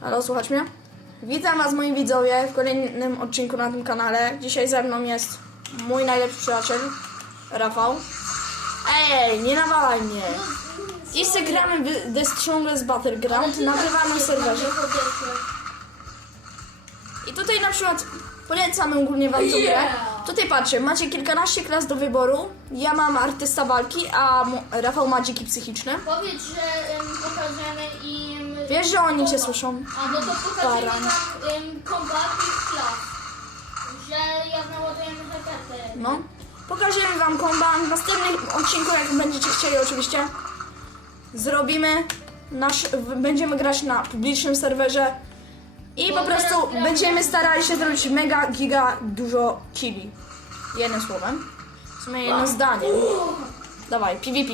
Halo, słuchać mnie? Witam was moi widzowie w kolejnym odcinku na tym kanale. Dzisiaj ze mną jest mój najlepszy przyjaciel, Rafał. Ej, nie nawalaj mnie. I se gramy w The Strongest Battleground, nagrywamy w serwerze. I tutaj na przykład polecamy ogólnie wam tą grę. Tutaj patrzcie, macie kilkanaście klas do wyboru. Ja mam artysta walki, a Rafał ma dziki psychiczne. Powiedz, że em, pokażemy im... Wiesz, że oni cię kombat. słyszą. A no to pokażemy Baran. wam em, kombat ich klas. Że jak naładujemy rakietę. No. Pokażemy wam komba. W następnym odcinku, jak będziecie chcieli oczywiście, zrobimy nasz, w- będziemy grać na publicznym serwerze i po prostu będziemy starali się zrobić mega, giga, dużo killi. Jednym słowem. W sumie jedno zdanie. Dawaj, PvP.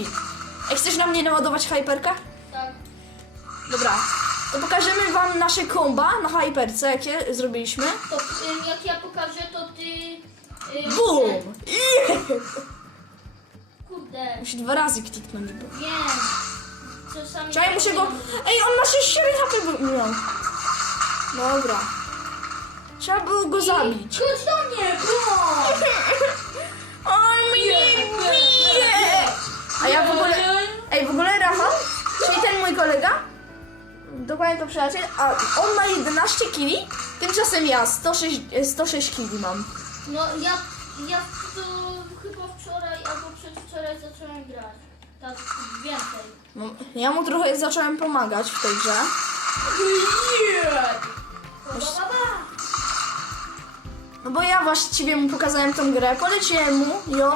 Ej, chcesz na mnie naładować hyperkę? Dobra. To pokażemy wam nasze komba na hyperce, jakie zrobiliśmy. To jak ja pokażę, to ty... em, BUM! Kurde, Musi dwa razy kliknąć. bo- wiem. Czasami... Czekaj, muszę go... Ej, on ma 67 HP by- miał. Dobra. Trzeba było go zabić. Chodź do mnie, bro! On mnie bije! A ja w ogóle... dokładnie to przyjaciel, a on ma 11 kili, tymczasem ja 106, 106 kili mam. No ja, ja to chyba wczoraj albo przedwczoraj zacząłem grać. Tak więcej. No, ja mu trochę zacząłem pomagać w tej grze. Ba. No bo ja właściwie mu pokazałem tą grę, poleciłem mu ją.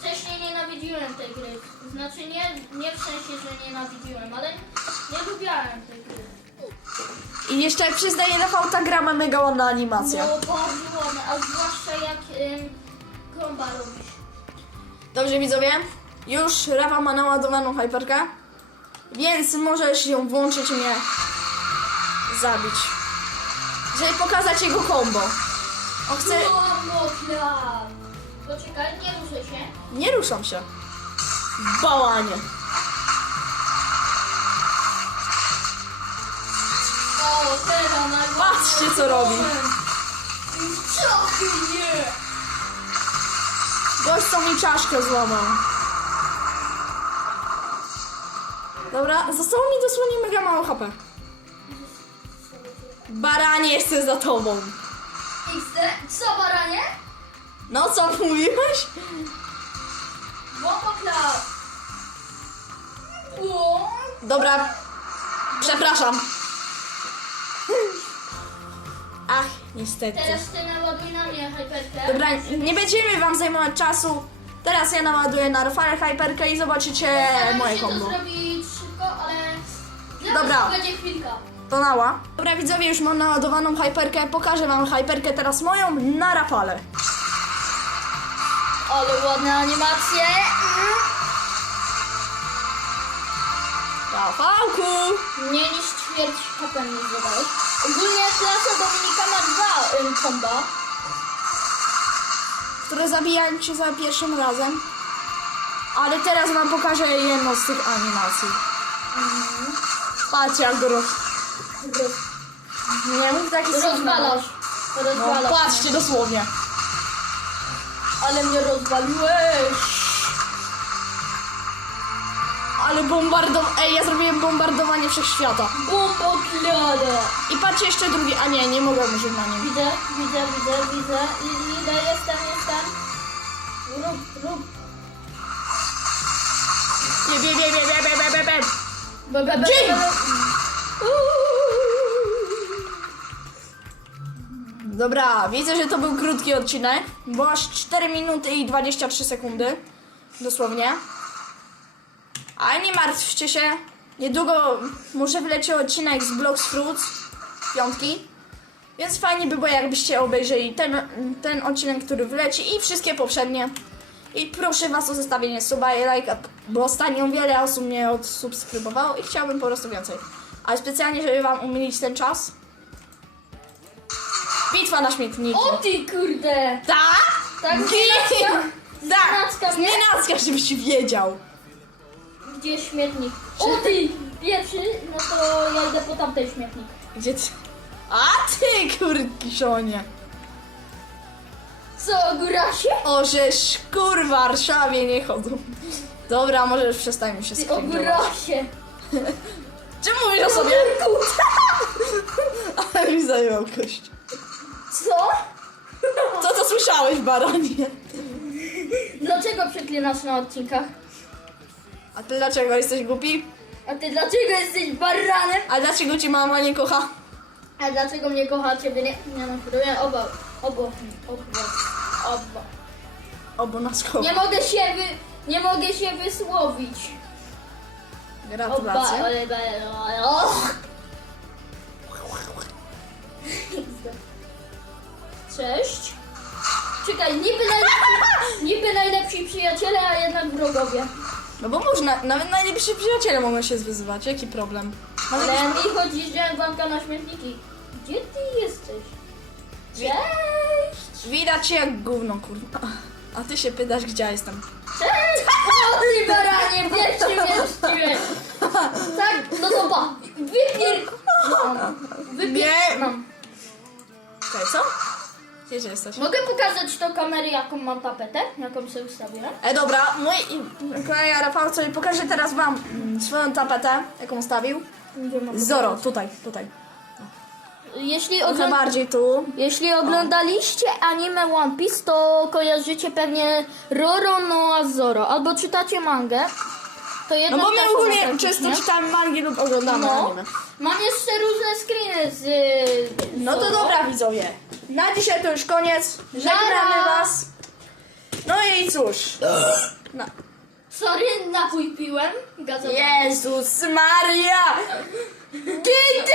Wcześniej nienawidziłem tej gry. Znaczy nie, nie w sensie, że nienawidziłem, ale nie lubiałem tej gry. I jeszcze przyznaję, gra ma mega ładna animacja. Było bardzo ładne, a zwłaszcza jak ym, komba robisz. Dobrze widzowie, już Rafa ma naładowaną hyperkę, więc możesz ją włączyć i mnie zabić. Żeby pokazać jego combo. On chce... Kombo plan. Poczekaj, nie ruszę się. Nie ruszam się. Bałanie. Patrzcie, co robi. Czochy nie! Gość co mi czaszkę złamał. Dobra, zostało mi dosłownie mega mało HP. Baranie jestem za tobą. XD, co baranie? No co mówiłeś? O, Dobra, przepraszam. Ach, niestety. Teraz ty naładuj na mnie hyperkę. Dobra, nie będziemy wam zajmować czasu. Teraz ja naładuję na Rafale Hyperkę i zobaczycie moje się to zrobić szybko, ale... Dla Dobra. będzie chwilka. To nała. Dobra widzowie, już mam naładowaną Hyperkę. Pokażę wam Hyperkę teraz moją na Rafale. Ale ładne animacje. Rafałku! Mniej niż ćwierć HP mi zadałeś. Ogólnie klasa Dominika ma dwa ym, komba. Które zabijają cię za pierwszym razem. Ale teraz wam pokażę jedną z tych animacji. Patrzcie jak go roz... Nie mów taki Rozwalasz. No, Rozwalasz. patrzcie dosłownie. Ale mnie rozwaliłeś. Ale bombardowanie. Ej, ja zrobiłem bombardowanie wszechświata. Klada. I patrzcie jeszcze drugi. A nie, nie mogę użyć na nim. Widzę, widzę, widzę, widzę. I- Idę, jestem, jestem. Rób, rób. Nie, nie, nie, nie, nie, nie, nie, nie, nie. Be, be, be, Dzień! be, be. Dobra, widzę, że to był krótki odcinek, bo aż 4 minuty i 23 sekundy. Dosłownie. Ale nie martwcie się. Niedługo może wyleci odcinek z Blocks Fruits piątki. Więc fajnie by było, jakbyście obejrzeli ten, ten odcinek, który wyleci i wszystkie poprzednie. I proszę Was o zostawienie suba i lajka, bo ostatnio wiele osób mnie odsubskrybowało i chciałbym po prostu więcej. Ale specjalnie, żeby Wam umilić ten czas. Bitwa na śmietniku. O ty kurde. Tak? Tak, Gdzie? Tak, Znienacka mnie? znienacka, żebyś wiedział. Gdzie jest śmietnik? O ty! pierwszy, no to ja idę po tamten śmietnik. Gdzie ty? A ty kurkiszonie! Co, Gurasie? Orzesz kur w Warszawie nie chodzą. Dobra, może już przestańmy się Ty o skrzywdzić. Gurasie. Czym mówisz o sobie? Ale mi zajmował kość. Co? Co to słyszałeś, baronie? Dlaczego przeklinasz na odcinkach? A ty dlaczego jesteś głupi? A ty dlaczego jesteś baranem? A dlaczego ci mama nie kocha? A dlaczego mnie kocha, a ciebie nie? Nie no, kieruję oba, obo, obo, obo. Obo nas kocha. Nie mogę się wy, nie mogę się wysłowić. Oba, Gratulacje. ale, ale, och. Cześć. Czekaj, niby najlepsi, niby najlepsi przyjaciele, a jednak wrogowie. No bo można, nawet najlepsi przyjaciele mogą się zwyzywać. Jaki problem? Ale jakiś... mi chodzi, że walka na śmietniki. Gdzie ty jesteś? Cześć! Widać cię jak gówno, kurwa. A ty się pytasz, gdzie ja jestem. Cześć! O ty baranie, wiesz, wiesz, Tak, no to ba. Wypier... Wypier... Nie. Mam. Czekaj, co? Gdzie ty jesteś? Mogę pokazać do kamery, jaką mam tapetę? Jaką sobie ustawiłem? E, dobra, mój i- kolega Rafał sobie pokaże teraz wam mm, swoją tapetę, jaką stawił. Zoro, tutaj, tutaj. Jeśli, Trochę ogląd... bardziej tu. Jeśli oglądaliście anime One Piece, to kojarzycie pewnie Roro no Zoro. Albo czytacie mangę. To No bo my naszych ogólnie często czytamy mangi lub oglądamy No. anime. Mam jeszcze różne screeny z... y, No to Zoro. dobra widzowie. Na dzisiaj to już koniec. Żegnamy was. No i cóż. No. Sorry, napój piłem. Gazowany. Jezus Maria! Kiedy